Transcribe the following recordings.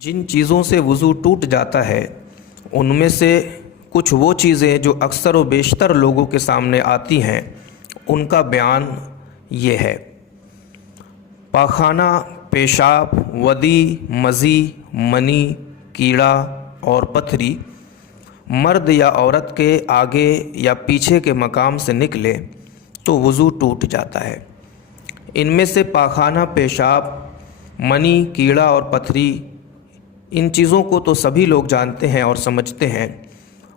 जिन चीज़ों से वज़ू टूट जाता है उनमें से कुछ वो चीज़ें जो अक्सर व बेशतर लोगों के सामने आती हैं, उनका बयान ये है। पाखाना, पेशाब, वदी, मज़ी, मनी, कीड़ा और पथरी मर्द या औरत के आगे या पीछे के मकाम से निकले तो वज़ू टूट जाता है। इनमें से पाखाना, पेशाब, मनी, कीड़ा और पथरी, इन चीज़ों को तो सभी लोग जानते हैं और समझते हैं।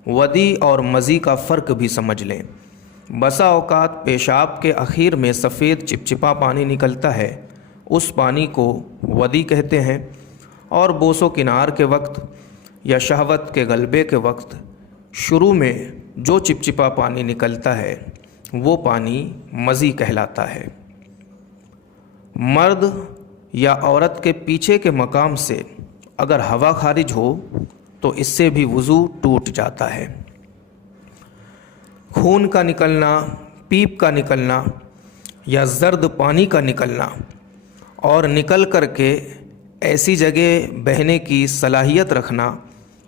वदी और मज़ी का फ़र्क भी समझ लें। बसा औकात पेशाब के आखिर में सफ़ेद चिपचिपा पानी निकलता है, उस पानी को वदी कहते हैं। और बोसो किनार के वक्त या शहवत के गलबे के वक्त शुरू में जो चिपचिपा पानी निकलता है वो पानी मज़ी कहलाता है। मर्द या औरत के पीछे के मकाम से अगर हवा खारिज हो तो इससे भी वज़ू टूट जाता है। खून का निकलना, पीप का निकलना या ज़र्द पानी का निकलना और निकल कर के ऐसी जगह बहने की सलाहियत रखना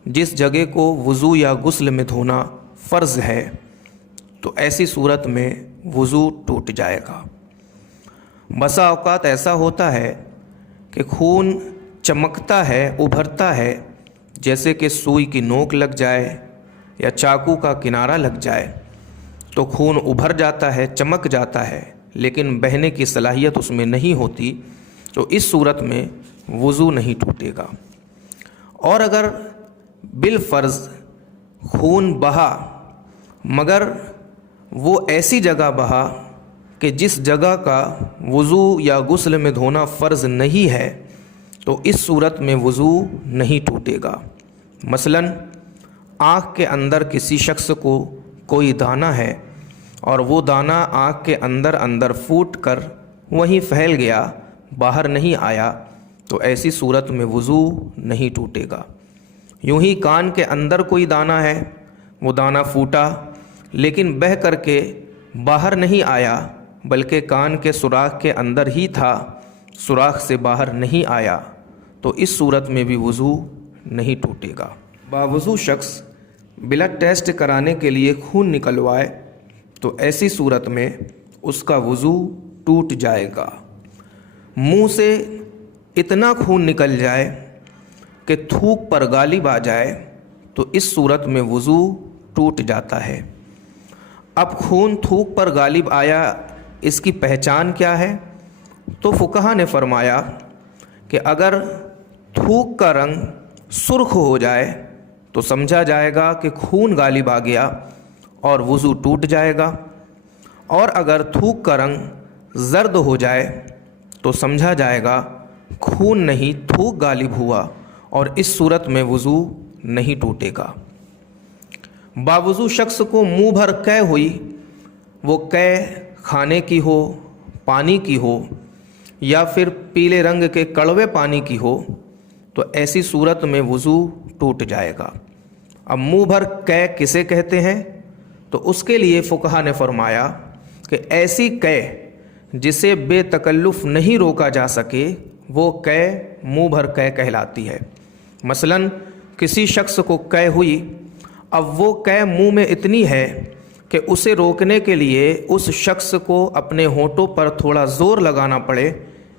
जिस जगह को वज़ू या गुस्ल में धोना फ़र्ज़ है, तो ऐसी सूरत में वज़ू टूट जाएगा। बसा औक़ात ऐसा होता है कि खून चमकता है, उभरता है, जैसे कि सुई की नोक लग जाए या चाकू का किनारा लग जाए, तो खून उभर जाता है, चमक जाता है, लेकिन बहने की सलाहियत उसमें नहीं होती, तो इस सूरत में वज़ू नहीं टूटेगा। और अगर बिलफ़र्ज़ खून बहा मगर वो ऐसी जगह बहा कि जिस जगह का वज़ू या गुस्ल में धोना फ़र्ज़ नहीं है, तो इस सूरत में वज़ू नहीं टूटेगा। मसलन आँख के अंदर किसी शख्स को कोई दाना है और वो दाना आँख के अंदर अंदर फूट कर वहीं फैल गया, बाहर नहीं आया, तो ऐसी सूरत में वज़ू नहीं टूटेगा। यूँ ही कान के अंदर कोई दाना है, वो दाना फूटा लेकिन बह करके बाहर नहीं आया, बल्कि कान के सुराख के अंदर ही था, सुराख से बाहर नहीं आया, तो इस सूरत में भी वज़ू नहीं टूटेगा। बावज़ू शख्स ब्लड टेस्ट कराने के लिए खून निकलवाए तो ऐसी सूरत में उसका वज़ू टूट जाएगा। मुंह से इतना खून निकल जाए कि थूक पर गालिब आ जाए तो इस सूरत में वज़ू टूट जाता है। अब खून थूक पर गालिब आया, इसकी पहचान क्या है? तो फुक़हा ने फरमाया कि अगर थूक का रंग सुर्ख हो जाए तो समझा जाएगा कि खून गालिब आ गया और वज़ू टूट जाएगा, और अगर थूक का रंग ज़र्द हो जाए तो समझा जाएगा खून नहीं, थूक गालिब हुआ, और इस सूरत में वज़ू नहीं टूटेगा। बावज़ू शख्स को मुँह भर कै हुई, वो कै खाने की हो, पानी की हो या फिर पीले रंग के कड़वे पानी की हो, तो ऐसी सूरत में वज़ू टूट जाएगा। अब मुँह भर कै किसे कहते हैं? तो उसके लिए फुक़हा ने फरमाया कि ऐसी कै जिसे बेतकल्लुफ़ नहीं रोका जा सके, वो कै मुँह भर कै कहलाती है। मसलन किसी शख्स को कै हुई, अब वो कै मुँह में इतनी है कि उसे रोकने के लिए उस शख्स को अपने होंठों पर थोड़ा ज़ोर लगाना पड़े,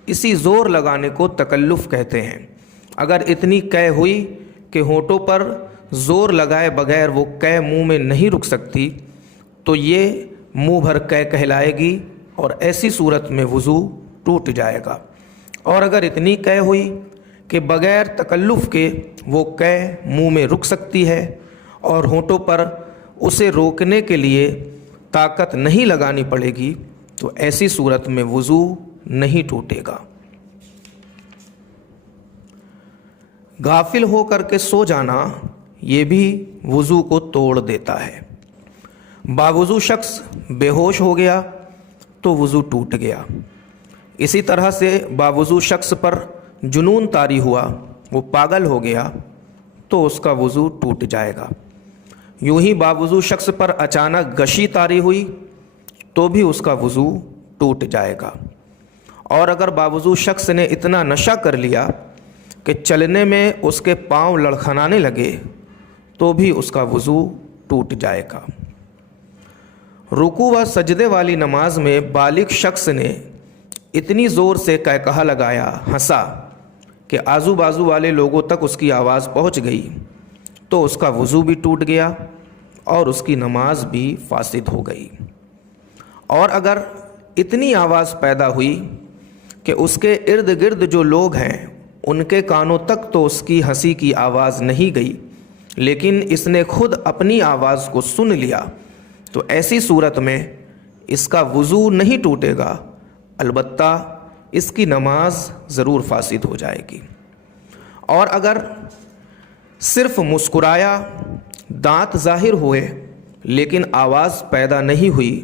इसी ज़ोर लगाने को तकल्लुफ़ कहते हैं। अगर इतनी कै हुई कि होंठों पर ज़ोर लगाए बगैर वो कै मुंह में नहीं रुक सकती, तो ये मुंह भर कै कहलाएगी और ऐसी सूरत में वज़ू टूट जाएगा। और अगर इतनी कै हुई कि बगैर तकल्लुफ़ के वो कै मुंह में रुक सकती है और होंठों पर उसे रोकने के लिए ताकत नहीं लगानी पड़ेगी, तो ऐसी सूरत में वज़ू नहीं टूटेगा। गाफिल हो करके सो जाना ये भी वज़ू को तोड़ देता है। बावज़ू शख्स बेहोश हो गया तो वज़ू टूट गया। इसी तरह से बावज़ू शख्स पर जुनून तारी हुआ, वो पागल हो गया, तो उसका वज़ू टूट जाएगा। यूँ ही बावज़ू शख्स पर अचानक गशी तारी हुई तो भी उसका वज़ू टूट जाएगा। और अगर बावज़ू शख्स ने इतना नशा कर लिया کہ چلنے میں اس کے پاؤں لڑکھنانے لگے تو بھی اس کا وضو ٹوٹ جائے گا۔ رکوع و سجدے والی نماز میں بالغ شخص نے اتنی زور سے قہقہہ لگایا، ہنسا کہ آزو بازو والے لوگوں تک اس کی آواز پہنچ گئی تو اس کا وضو بھی ٹوٹ گیا اور اس کی نماز بھی فاسد ہو گئی۔ اور اگر اتنی آواز پیدا ہوئی کہ اس کے ارد گرد جو لوگ ہیں ان کے کانوں تک تو اس کی ہنسی کی آواز نہیں گئی، لیکن اس نے خود اپنی آواز کو سن لیا، تو ایسی صورت میں اس کا وضو نہیں ٹوٹے گا، البتہ اس کی نماز ضرور فاسد ہو جائے گی۔ اور اگر صرف مسکرایا، دانت ظاہر ہوئے لیکن آواز پیدا نہیں ہوئی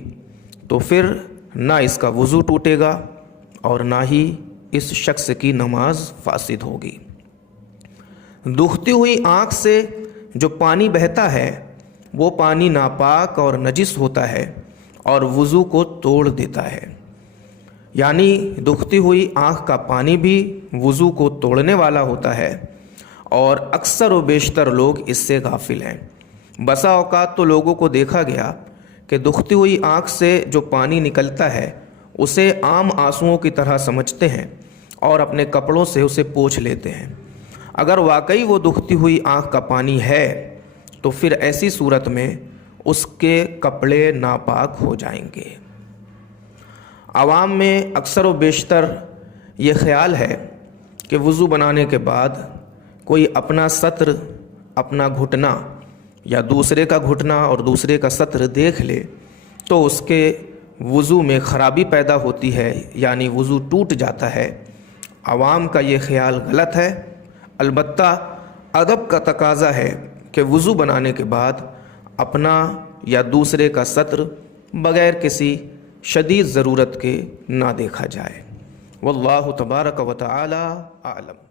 تو پھر نہ اس کا وضو ٹوٹے گا اور نہ ہی اس شخص کی نماز فاسد ہوگی۔ دکھتی ہوئی آنکھ سے جو پانی بہتا ہے وہ پانی ناپاک اور نجس ہوتا ہے اور وضو کو توڑ دیتا ہے، یعنی دکھتی ہوئی آنکھ کا پانی بھی وضو کو توڑنے والا ہوتا ہے، اور اکثر و بیشتر لوگ اس سے غافل ہیں۔ بسا اوقات تو لوگوں کو دیکھا گیا کہ دکھتی ہوئی آنکھ سے جو پانی نکلتا ہے اسے عام آنسوؤں کی طرح سمجھتے ہیں اور اپنے کپڑوں سے اسے پوچھ لیتے ہیں۔ اگر واقعی وہ دکھتی ہوئی آنکھ کا پانی ہے تو پھر ایسی صورت میں اس کے کپڑے ناپاک ہو جائیں گے۔ عوام میں اکثر و بیشتر یہ خیال ہے کہ وضو بنانے کے بعد کوئی اپنا سطر، اپنا گھٹنا یا دوسرے کا گھٹنا اور دوسرے کا سطر دیکھ لے تو اس کے وضو میں خرابی پیدا ہوتی ہے، یعنی وضو ٹوٹ جاتا ہے۔ عوام کا یہ خیال غلط ہے۔ البتہ ادب کا تقاضا ہے کہ وضو بنانے کے بعد اپنا یا دوسرے کا سطر بغیر کسی شدید ضرورت کے نہ دیکھا جائے۔ واللہ تبارک و تعالی اعلم۔